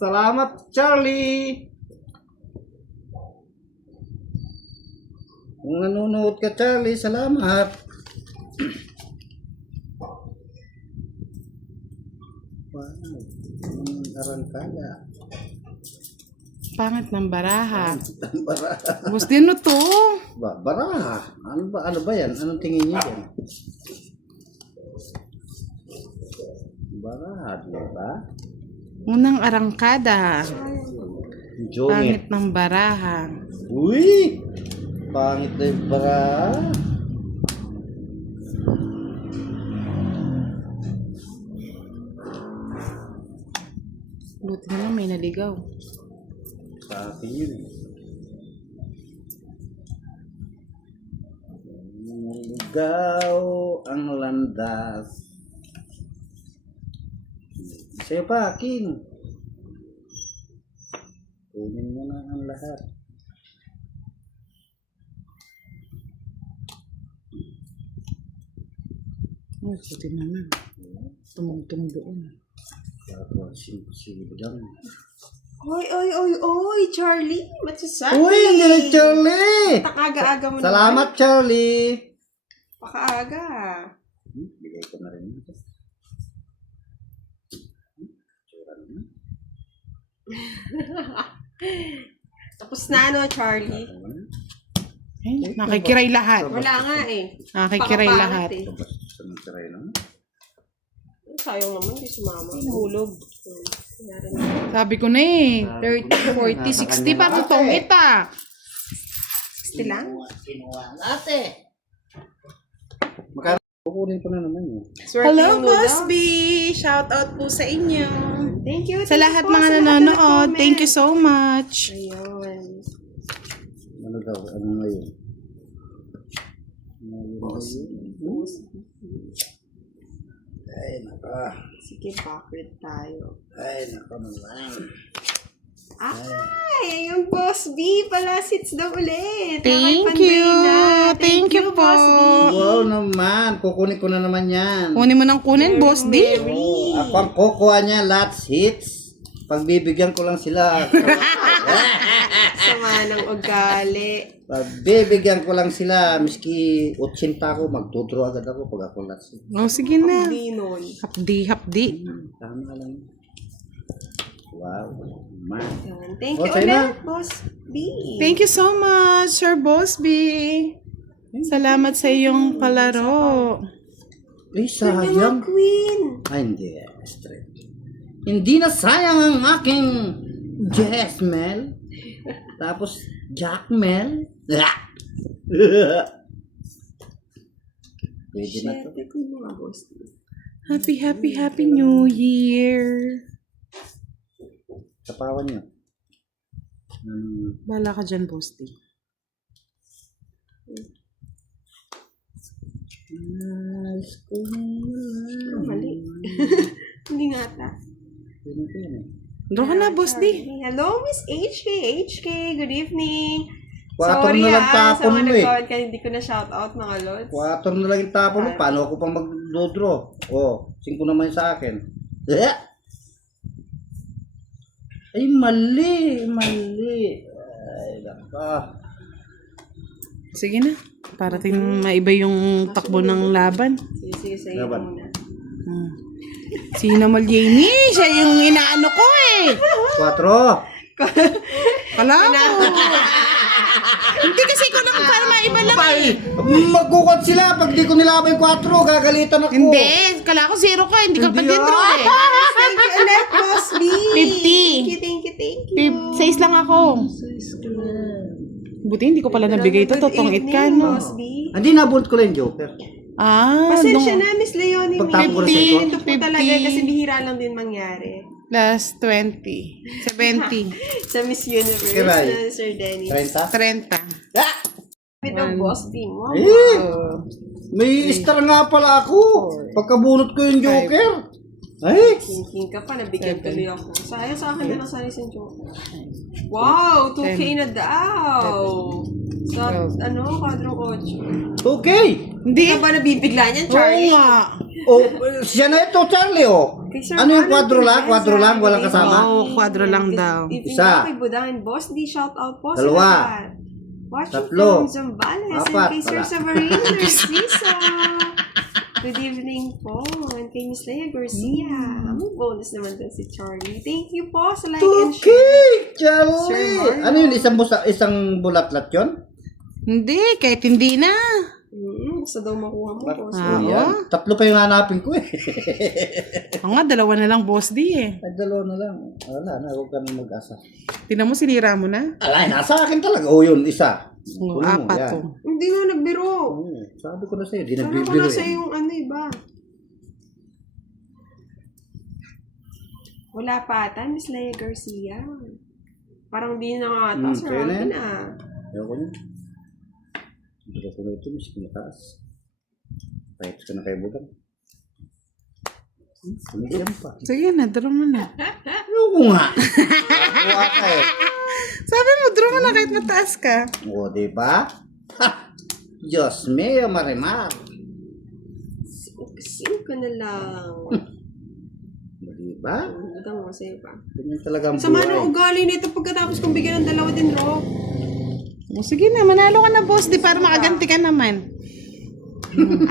Salamat, Charlie. Kung nanonood ka, Charlie, salamat. Arangkada. Pangit ng baraha. Baraha. Boss din no to. Baraha. Ano ba yan? Anong tingin niyo yan? Baraha, diba? Unang arangkada. Jongit. Pangit ng baraha. Uy! Pangit na yung baraha. Buti na lang may naligaw. Sa akin yun. Naligaw ang landas. Sa'yo pa, King. Kunin mo na ang lahat. Oh, buti naman. Tumugtong doon. Tapos, simple lang. Oy, Charlie. Matsasabi. Uy, hindi na Charlie! Takaga-aga mo Salamat, Charlie! Pakaaga. Bigay ko na rin. Tapos na ano, Charlie. Ay, nakikiray lahat. Wala nga eh. Nakikiray Pakapangit lahat. eh. Sa nagtiray na. Sayang naman, di sumama. Hulog. Sabi ko na eh. 30, 40, 60 pa ang tongit ah. 60 lang? Kinuha natin. Magkano? Kukunin ko na naman yun. Hello, Boss B! Shout out po sa inyo. Thank you. Sa lahat mga na nanonood, thank you so much. Ayun. Ano daw? Ano ngayon? Ay, naka. Sige, backward tayo. Ay, naka naman. Ay, ayun, Boss B. Pala, sits daw ulit. Thank Nakay you. Panday na. Thank you po. Boss B. Wow naman. Kukunin ko na naman yan. Kunin mo ng kunin, Boss D. Oh, ako ang kukuha niya. Lots hits. Pagbibigyan ko lang sila. Sama ng ugali. Pagbibigyan ko lang sila. Miski 80 ako, magtuturo agad ako pag ako lots hits. Oh, sige na. Hindi nun. Hapdi. Tama lang. Wow. Man. Yan. Thank Oh, you sa'yo na. ulit, Boss B. Thank you so much, Sir Boss B. Salamat sa iyong palaro. Eh, Sayang. sayang. Queen. Ay, hindi. Straight. Hindi na sayang ang aking Jessmel. Tapos, Jackmel. Pwede na to. Shit, ko mga Boss B. Happy New Year. Kapawan nyo. Bala ka dyan, Boss D. Nice ko Oh, mali. Hindi nga ata. Pwede ko yan eh. Doon ka na, Boss D. Hello, Miss HK. HK, good evening. 4 na lang tapon mo eh. Sa mga hindi ko na shoutout mga lods. 4 na lang yung tapon mo. Paano ako pang mag-draw? Oh, 5 naman yung sa akin. Ay, mali. Ay, naka. Sige na. Parating maiba yung takbo ng laban. Sige, sa'yo Laban. muna. Si Namal Jamie, siya yung inaano ko eh. 4. Kala ko. Hindi kasi ko lang para maiba lang eh. Magkukot sila. Pag di ko nilaban yung 4, gagalitan ako. Hindi, kala ko 0 ka. Hindi ka pa din draw eh. Thank you ulit, Boss B. 50. Thank you. 6 lang ako. Buti hindi ko pala nabigay ito. Totong it ka, no? Boss B. Hindi, nabunot ko lang yung Joker. Pasensya na, Miss Leonie. Pagtapo ko na sa ito. Ito po talaga kasi bihira lang din mangyari. Plus 20. 70. Sa Miss Universe Okay, bye. na Sir Dennis. 30? 30. Ah! Ito, Boss B mo. Eh! May star nga pala ako. Pagkabunot ko yung Joker. Ay! Thinking ka pa, nabigyan tuloy ako. Sayang sa akin na nasali si Joker. Wow, 2K na daw. Sa, quadro 8. Okay! Hindi. Hindi ka ba nabibigla niyan, Oo Charlie? nga. Oh, siya na ito, Charlie, oh. Kay Sir Ano yung Ronald kwadro lang? Teresa, Kwadro lang? Walang good kasama? evening. Oo, kwadro lang daw. Good evening Isa. daw kay Budangin. Boss D, shout out po sa Dalawa. lahat. Watching Tatlo. from Zambales. And Apat kay Sir pala. Severino Narciso. Good evening po. And kay Miss Leia Garcia. May bonus naman din si Charlie. Thank you po sa like and share. Okay, Sir Charlie. Marlon. Ano yun? Isang bulatlat yun? Hindi, kahit hindi na. Gusto daw makuha mo po. Ah, Yan. Tatlo pa yung hanapin ko eh. Oo nga, dalawa na lang, Boss D eh. Ay, dalawa na lang. Wala na, huwag kami mag-asa. Tingnan mo, sinira mo na. Alay, nasa akin talaga. O yun, isa. Oo, Kunin mo, apat yan. to. Hindi mo nagbiro. Sabi ko na sa'yo, di Sabi ko nagbibiro na sa eh. yung ano iba. Wala pa ata, Miss Leia Garcia. Parang di na nga ata, Sir kaya na yan. Alvin ah. Ayoko niya. Hindi ko na ito, miski mataas. Kahit ka na kayo budang. Kumigyan pa. Sige na, draw mo na. Ayoko nga. Kuha ka eh. Sabi mo, draw mo na kahit mataas ka. O, diba? Ha! Diyos mío, Marimar. Sing ko na lang. Diba? Ito mo, sa'yo pa. Ganyan talaga ang Sama buhay. ng ugali nito pagkatapos kong bigyan ng dalawa din, Rob. O, sige na, manalo ka na, Boss D, para makaganti ka naman.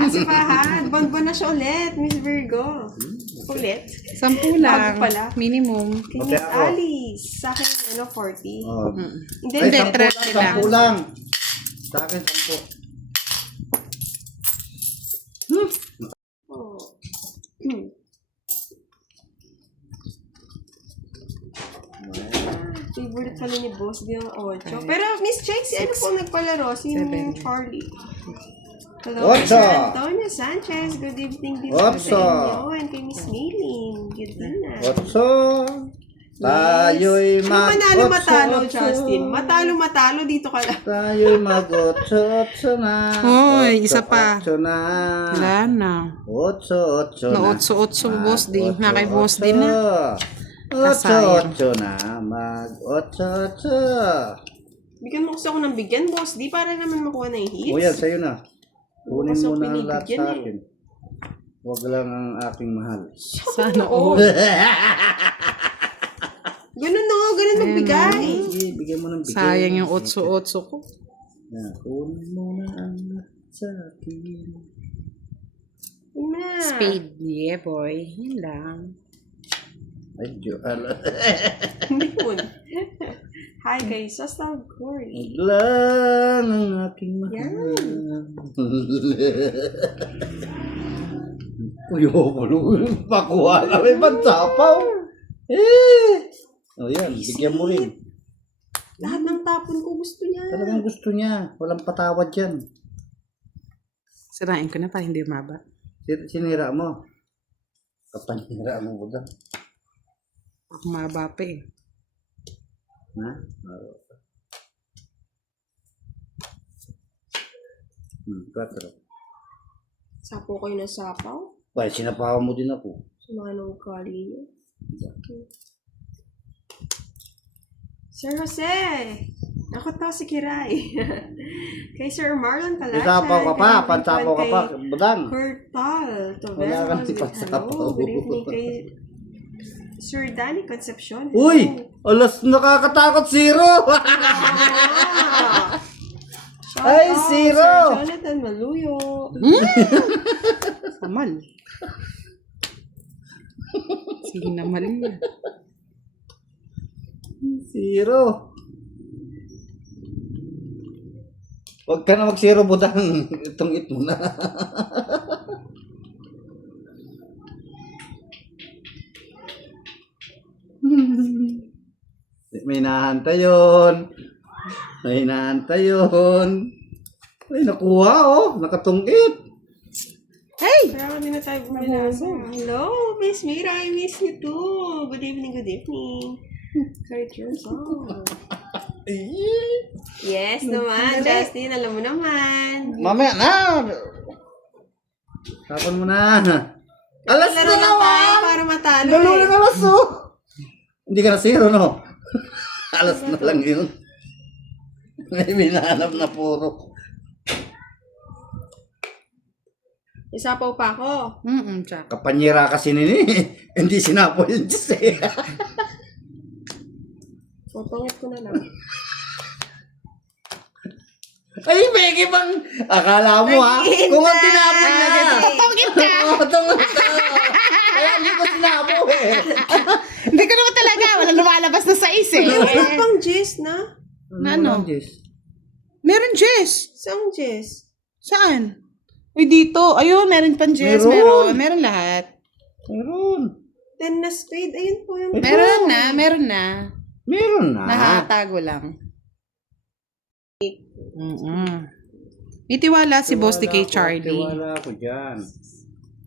Si Fahad, bonbon na siya ulit, Miss Virgo. Ulit. 10 lang. Bago pala. Minimum. Kay Pati Miss ako. Alice. Sa akin, 40. Oh. Hindi, Ay, Hindi, 10 lang. 10 lang. Sa akin, 10. Oh. Favorite pala ni Boss di ang 8. Pero Miss Chexy, ano po nagpalaro? Sino yung Charlie? Hello, Ocho. Sir Antonio Sanchez. Good evening din po Ocho. sa inyo. And kay Miss Maylin. Good evening. 8. Tayo'y Ano mag manalo matalo, otso. Justin? Matalo dito ka lang. Tayo'y mag 8 na. Hoy, isa pa. 8 na. Wala na. 8 Na na. 8, Boss D. Na kay Boss D na. 8 na. Mag 8. Bigyan mo kasi ako ng bigyan, Boss. Di para naman makuha na yung hits. O yan, sa'yo na. Kunin Kasi mo ako na ang lahat pinibigyan sa eh. akin. Huwag lang ang aking mahal. Sana Oo. all. Ganun no, ganun magbigay. Sige, bigyan mo ng bigay. Sayang yung 8 ko. Yan, kunin mo na ang lahat sa akin. Yun na. Spade. Yeah, boy. Yun lang. Ay, Diyo, ala. Hindi po. Hi guys, Sastal Glory. Huwag lang ang aking mahal. Yan. Uy, pakuha na may pansapaw. O yan, bigyan mo rin. Lahat ng tapon ko gusto niya. Talagang gusto niya. Walang patawad yan. Sirain ko na para hindi umaba. Sinira mo. Kapanira mo ba? Umaba pa eh. Ha? Patro. Sapo kayo ng sapaw. Ay, sinapawa mo din ako. Sa mga nang ugali niyo. Sir Jose! Ako to si Kiray. Kay Sir Marlon Palacian. Isapaw ka pa, pansapaw ka pa, budang. Kurtal. Wala kang si pansapaw. Hello, good evening kay Sir Danny Concepcion. Uy! Alas, nakakatakot, zero! Ay, Shout out, zero! Sir Jonathan Maluyo. Samal. Sige na mali yan. Zero. Huwag ka na mag-zero, budang. Itong it mo na. May nahantay yun. May nahantay yun. Ay, nakuha oh. Nakatungkit. Hey! Kaya kami na tayo buminasa. Hello, Miss Mira. I miss you too. Good evening, good evening. Sorry, cheers. Oh. Yes naman, Justin. Alam mo naman. Mamaya na. Tapon mo na. Alas Laro na na tayo naman. para matalo Dalo eh. na alas oh. Hindi ka na zero, no? Alas na lang yun. May binahanap na puro. Isapaw pa ako. Tsaka. Kapanyera kasi nini. Hindi sinapo yung Diyos eh. Pupangit ko na lang. Ay, Becky bang akala mo ha? Kung ang tinapo niya Tungit ka! tungkol ka. Kaya hindi ko sinapo eh. Hindi ko naman talaga. Walang lumalabas na sais eh. Wala pang Jess na? Na ano? Meron Jess. Saan Jess? Saan? Uy, dito. Ayun, meron pang Jess. Meron. Meron lahat. Meron. 10 na spade. Ayun po yung... Meron na. Meron na. Nakatago lang. Itiwala si Boss D kay Charlie. Tiwala ako dyan.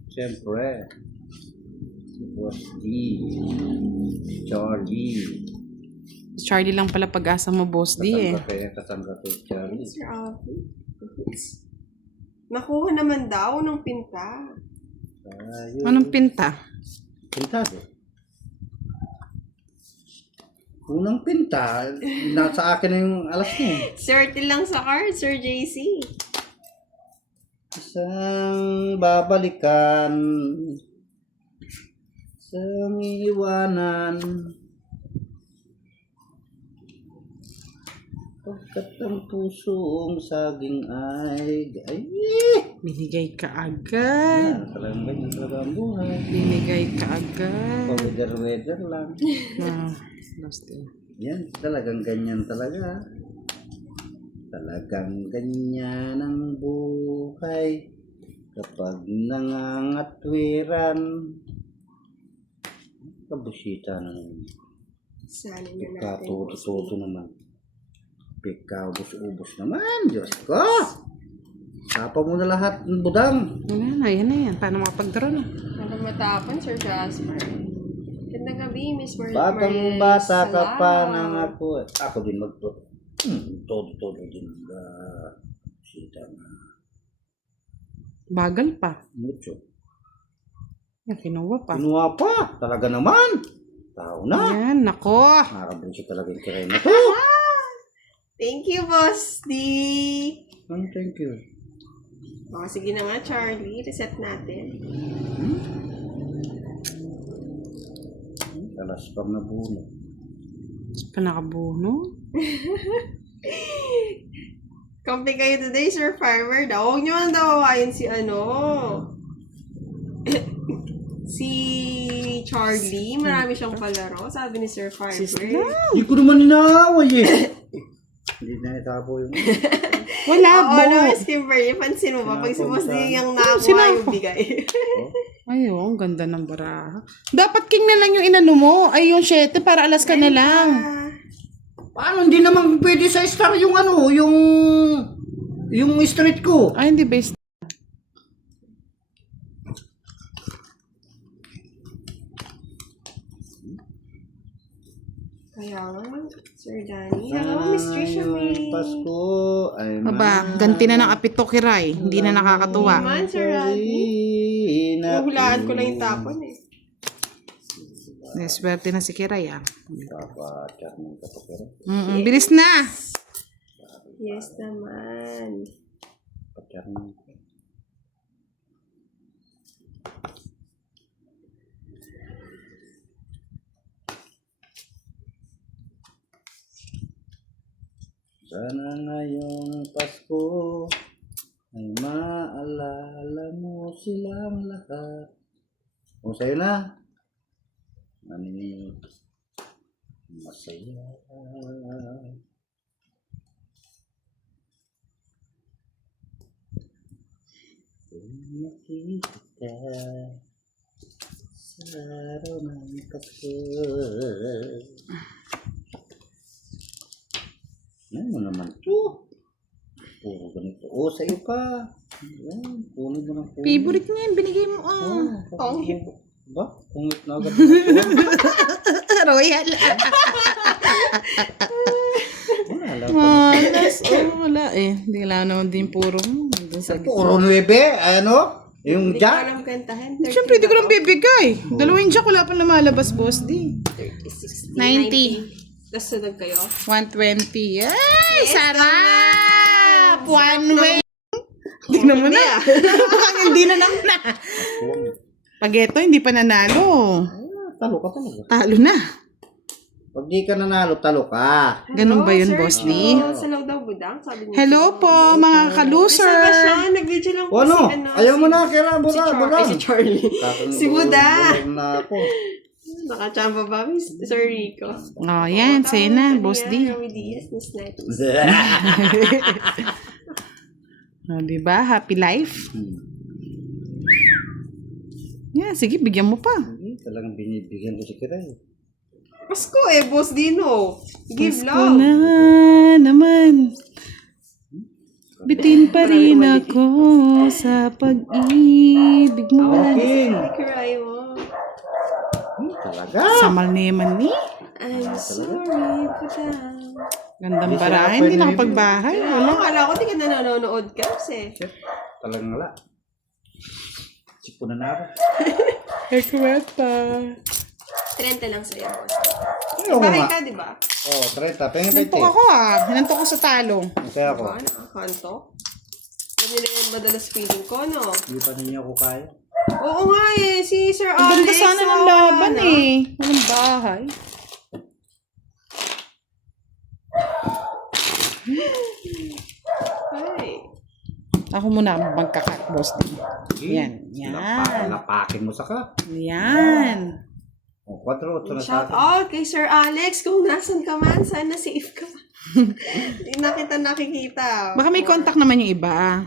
Siyempre. Si Boss D. Charlie. Charlie lang pala pag-asa mo, Boss D eh. Katanggap kay Charlie. Sir Alvin. Nakuha naman daw ng pinta. Ayun. Anong pinta? Pintado. Unang pinta, nasa akin na yung alas mo. Swerte lang sa card, Sir JC. Isang babalikan, isang iiwanan, pagkat ang pusong saging ay Binigay ka agad. talagang ganyan talaga ang buhay. Binigay ka agad. Pa-weather lang. Boss D. Yan, talagang ganyan talaga. Talagang ganyan ang buhay kapag nangangatwiran. Kabusita na naman. Sana na natin. Pagkatuto naman. Pagkaubos-ubos naman. Diyos ko! Tapa mo na lahat ng budang. Wala na, yan na yan. Paano makapag-draw na? Para matapon, Sir Jasper. Gandang gabi, Miss Batang bata ka pa nang ako. Ako din magto. Todo din. Sita na. Bagal pa. Mucho. Yan, kinuha pa. Kinuha pa. Talaga naman. Tao na. Yan, nako. Nakakabunsik talaga yung kiray na to. Thank you, Boss D. Thank you. O, sige na nga, Charlie. Reset natin. Alas pang nabuno. Pa nakabuno. Kampi kayo today, Sir Farmer. Huwag nyo man daw awayin si si Charlie. Marami siyang palaro. Sabi ni Sir Farmer. Hindi ko naman inaaway eh. Hindi na itapo yung... Wala, Oo, bo. no, Miss Kimberly. Pansin mo ba? Pag si Boss D yung nakakuha yung bigay. Ay, ang ganda ng baraha. Dapat king na lang yung inano mo. Ay, yung 7 para alas ka na lang. Paano hindi naman pwede sa star yung ano, yung street ko? Ay, hindi best. Kaya nga, Sir Danny. Hello, Miss Trisha May. Pasko ay Aba, ganti na ng apito kiray. Hindi na nakakatuwa. Man, Sir Randy. Nahulaan ko lang yung tapon eh. Swerte na si Kiray ah. Kapachat ng kapakero. Bilis na. Yes naman. Kapachat ng sana ngayong Pasko ay maalala mo silang lahat. Kung sa'yo na, masaya. Kung nakita sa araw ng Pasko. Ano mo naman to? Puro ganito. O, sa'yo pa. Yan, puno mo ng puno. Favorite niya yun, binigay mo ah. Pangit. Ba? Pungit na agad. Royal. Wala Wala eh. Hindi lang naman din puro mo. Nandun sa Puro 9, ano? Yung Hindi ko jack. alam kantahin. Siyempre, di ko lang bibigay. Dalawang jack, wala pa lumalabas, Boss D. 60, 90. Tapos sunod kayo. 120. Ay, sarap! One way. Tingnan mo Hindi na. ah. Mukhang hindi na naman na. Pag eto, hindi pa nanalo. Talo ka talaga. Talo na. Pag di ka nanalo, talo ka. Ganun ba yun, Sir Boss Cho? D? Salaw daw budang, sabi niya. Hello po, mga Isa ba ka-loser. siya? Nag-video lang po O ano? si Ayaw mo na, kaya Si bula, Char- bula. Ay, si Charlie. Si Buda. na ako. Nakachamba ba, Sir Rico? Oh, yan. Sa'yo na, Boss D. Romy Diaz na snipers. Oh, diba? Happy life. Yan, sige, bigyan mo pa. Hindi, talagang binibigyan ko si Kiray. Pasko eh, Boss Dino. Give Pasko love. na naman. Bitin pa rin ako sa pag-ibig mo. King. Cry mo. Talaga. Samal naman ni. I'm sorry, budang. Gandang Hindi siya barahin, pwede hindi nakapagbahay. Wala. Akala ko di ka na nanonood kasi. Shit, talagang wala. Sipo na ako. Ekweta. 30 lang sa'yo, Boss. Ayaw ko Bahay nga. ka, di ba? Oh, 30. Pengen Hinantok 20. ako ah. Hinantok ko sa talo. Kaya ako. Diba? Nakakanto. Hindi na yan madalas feeling ko, no? Hindi pa ninyo ako kaya. Oo nga eh, si Sir Ang Alex. ganda sana ng oh, laban ano? eh. Walang bahay. Ay. Ako muna magkakat, boss din. Yan. Yan. Lapakin mo sa ka. Yan. O, 4, 8 na sa Shout akin. out kay Sir Alex. Kung nasan ka man, sana safe ka. Hindi na kita nakikita. Baka may contact naman yung iba.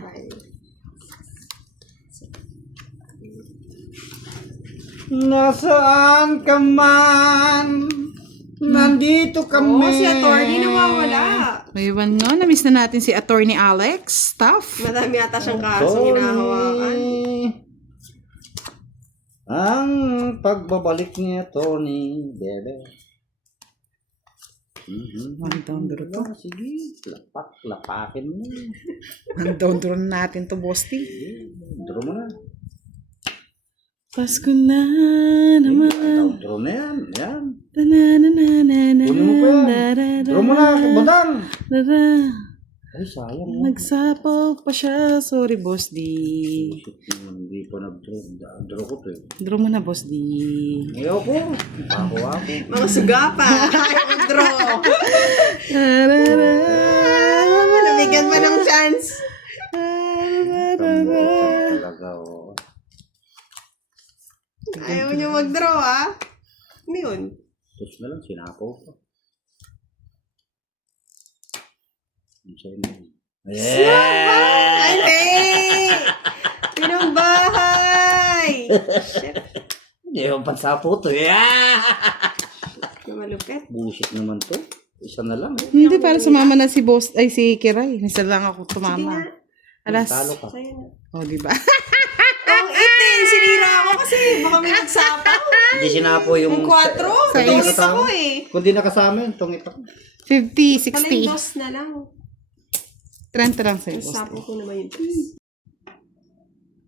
Nasaan ka man? Nandito kami. Oo, si attorney nawawala. Mayroon no, na-miss na natin si Attorney Alex. Tough. Madami yata siyang kasong hinahawakan. Ang pagbabalik niya, Tony, bebe. One down draw to. Sige, lapakin mo. One down draw natin to, boss D. Draw mo na. Pasko na naman. Draw na yan. Yan. Ta-na-na-na-na-na. Kunin mo pa yan. Draw mo na, badang. Dada. Ay, sayang mo. Nagsapaw pa siya. Sorry, boss D. Hindi pa nag-draw. Draw ko to eh. Draw mo na, boss D. Ayaw ko. Ako. Mga suga pa. Ayaw mag-draw. Nabigyan pa ng chance. Talaga, oh. Ayaw niyo mag-draw, ah. Ano yun? Tapos na lang, sinapaw ko. Yeah! Ay, hey! Pinang bahay! Shit. Hindi yung pansapo to. Yeah! Na malupit. Bullshit naman to. Isa na lang eh. Hindi, para sumama na si boss, ay si Kiray. Isa lang ako tumama. Alas. Talo ka. Sa'yo na. Oh, di ba? Ang 18, sinira ako kasi baka may nagsapaw. Hindi sinapo yung... Yung 4, tungit ako eh. Kung di nakasama yun, tungit ako. 50, Paling 60. dos na lang. 30 lang sa'yo, boss. Nasapaw ko naman yun.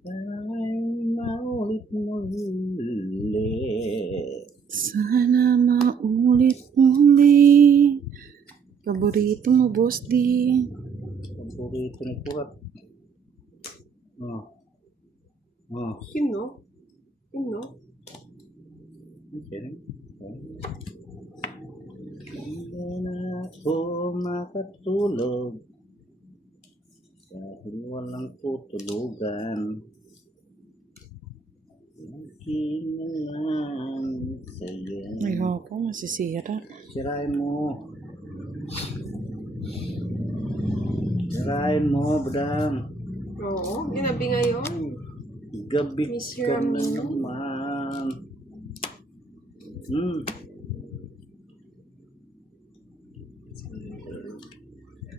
Ay, maulit muli. Sana maulit muli. Paborito mo, boss D. Paborito ni Purat. Oh. Oh. Yun, no? Yun, no? Okay. Hindi na ako makatulog dahil walang tutulugan. Lagi na lang sa'yo. Ayoko, masisira. Sirain mo. Sirain mo, badang. Oo, ginabi ngayon. Gabi Miss ka na Ramiro. naman.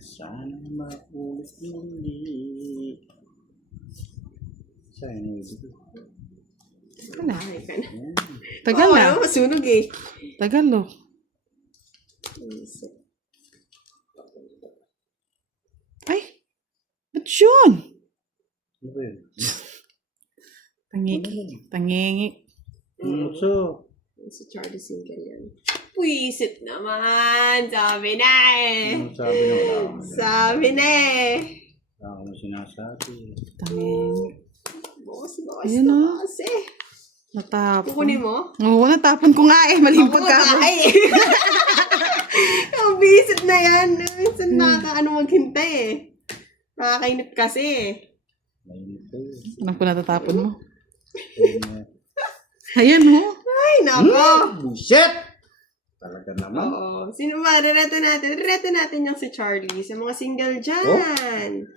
Sana maulit muli. Sana maulit. Bahay ka na. Tagal Oo, na. ano, masunog eh. Tagal, no? Ay, ba't yun? Ano ba yun? Tangiki. Tangingi. So, Si Charlie Single yan. Puisit naman. Sabi na eh. ano sabi na wala? Sabi na eh. Ako mo sinasabi. Tangin. Boss, Ayan na. boss eh. Natapon. Kukunin mo? Oo, natapon ko nga eh. Maling Ako pagkakon. babae. Ang bisit na yan. Minsan maghintay eh. Nakakainip kasi eh. Mainit ko yun. Anong po natatapon mo? Ayun na. Ayan ho. Ay, nako. Bullshit! Talaga naman. Oo. Sino ba? Rereto natin. Rereto natin yung si Charlie. Sa mga single dyan.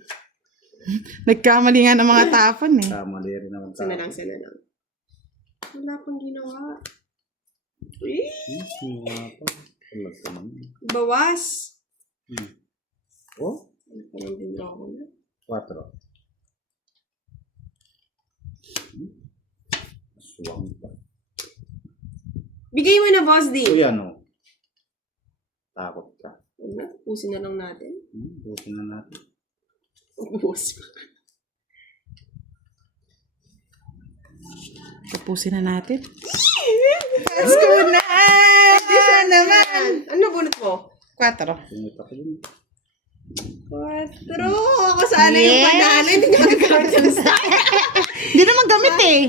Nagkamali nga ng mga tapon eh. Kamali rin naman Sana lang. Wala pang ginawa. Eh, Talaga naman. bawas. Oh? Ano pa lang din ako na? 4. Aswang pa. Bigay mo na, Boss D. O yan o. Takot ka. Ano? Pusin na lang natin. Bukin na natin. Ubus. Tapusin na natin. Let's go na! Naman! Ano bunot mo? 4. Tumit ako yun. 4. Ako sana yung panalo. Hindi niya magagamit yung style. Hindi naman gamit eh.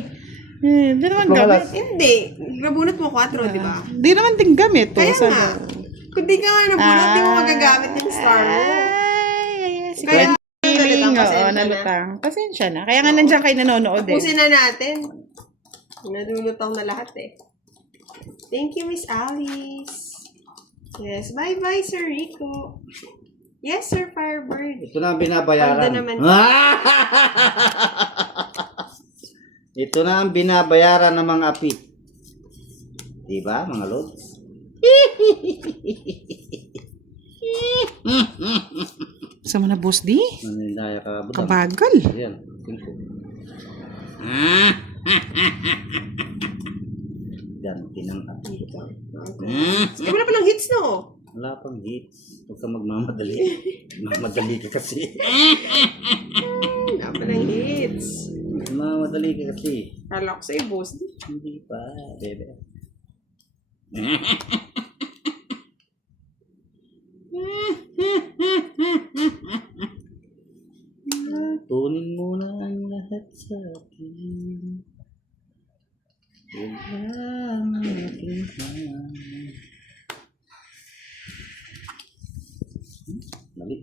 Hindi naman gamit. Hindi. Nabunot mo 4, di ba? Hindi naman din gamit. Kaya nga. Kung di ka nga nabunot, di mo magagamit yung star mo. Si Kaya, Feeling, nalutang, oo, nalutang. Pasensya na. Kaya nga nandiyan kayo nanonood eh. tapusin na natin. Nadulutang na lahat eh. Thank you, Miss Alice. Yes, bye-bye, Sir Rico. Yes, Sir Firebird. Ito na ang binabayaran. Ando naman. Ito na ang binabayaran ng mga api. Diba, mga lods? Sama na, Boss D? Nanindaya ka ba? Kabagal. Ayan. Ganti ng api. Wala pa lang hits, no? Wala pang hits. Huwag ka magmamadali. Magmamadali ka kasi. Wala pa lang hits. Magmamadali ka kasi. Kala ko sa'yo, boss. Hindi pa, bebe. Tunin mo na ang lahat sa akin. Huwag lang ang aking mahal. Mali.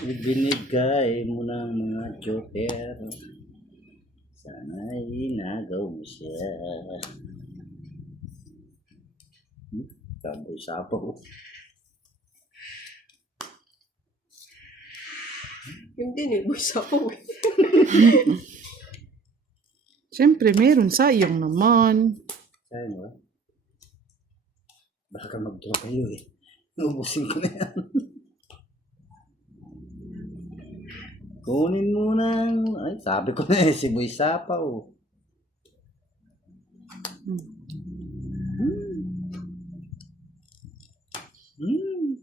Ibinigay mo ng mga joker. Sana'y inagaw mo siya. Taboy sapaw. Yun din eh, boys ako. Siyempre, meron sayang naman. Sayang ba? Baka mag-draw kayo eh. Naubusin ko na yan. Kunin mo na. Ay, sabi ko na eh, si Boy Sapaw.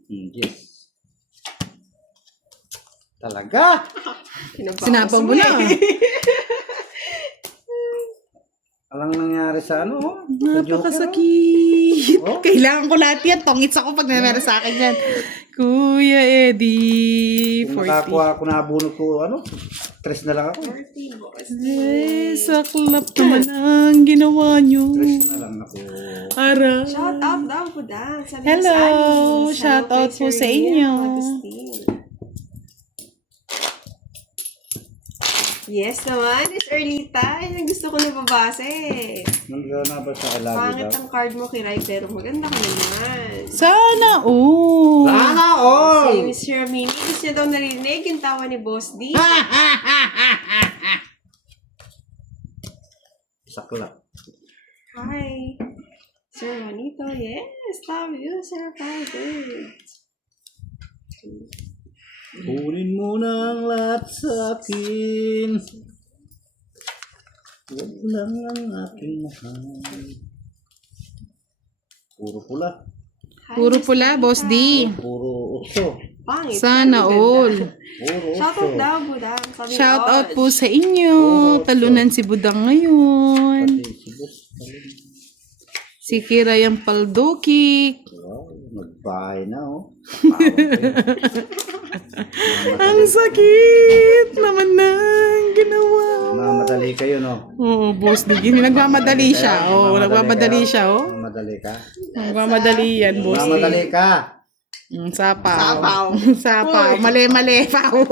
Yes. Talaga? Sinapaw mo na. Alang nangyari sa ano? Sa Joker, oh. Napakasakit. Oh. Kailangan ko lahat yan. Tongits ako pag meron sa akin yan. Kuya Eddie. Kung 40. nakakuha ako na bunot ko, ano? 3 na lang ako. 40, boss. Eh, saklap naman ang ginawa nyo. 3 na lang ako. Ara. Shout out daw po da. Sabi Hello. ni Alice. Shout Hello out kay po Sir sa Rian inyo. Agustin. Yes naman, Miss Erlita. Yan ang gusto ko nababasa eh. Nandiyo na ba sa Alago Pangit daw? ang card mo, Kiray, pero maganda ka naman. Sana all. Sana all! Si Miss Ramini, gusto niya daw narinig yung tawa ni Boss D. Saklap. Hi. Sir Juanito, yes. Love you, Sir Private. Kunin mo na ang lahat sa akin. Huwag lang ang aking mahal. Puro pula. Hi, Puro Miss pula, Boss D. Puro uso. Pangit. Sana Ganda. all. Puro Shout uso. out daw, Budang. Sabi ni Shout out Odd. po sa inyo. Talunan si Budang ngayon. Pati si Boss. Si Kirayang Paldoki. Wow, nagbahay na oh. Ang sakit naman ng ginawa. Mamadali kayo, no? Oo, boss. Nagmamadali siya. Oo, nagmamadali siya, oh. Mamadali ka? Nagmamadali yan, boss. Mamadali ka? Sapaw. Sapaw. Sapaw. Mali-mali. Pao.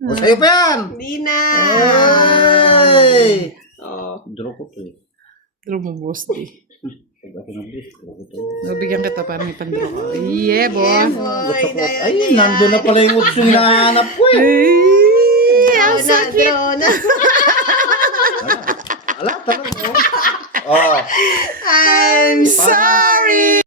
O, sa'yo pa yan! Hindi na. Ay! Oh. Draw ko to eh. Draw mo, boss. Di. Pag ako nag-bliss, draw ko to. Nabigyan kita para may pandraw ko. Yeah, Yeah, boss. boy. Gusto ko. Dayo Ay, niya nandun na pala yung utso yung hinahanap ko eh. Ay, ang yan. sakit. Draw na. Ala, talaga. Oh. I'm sorry.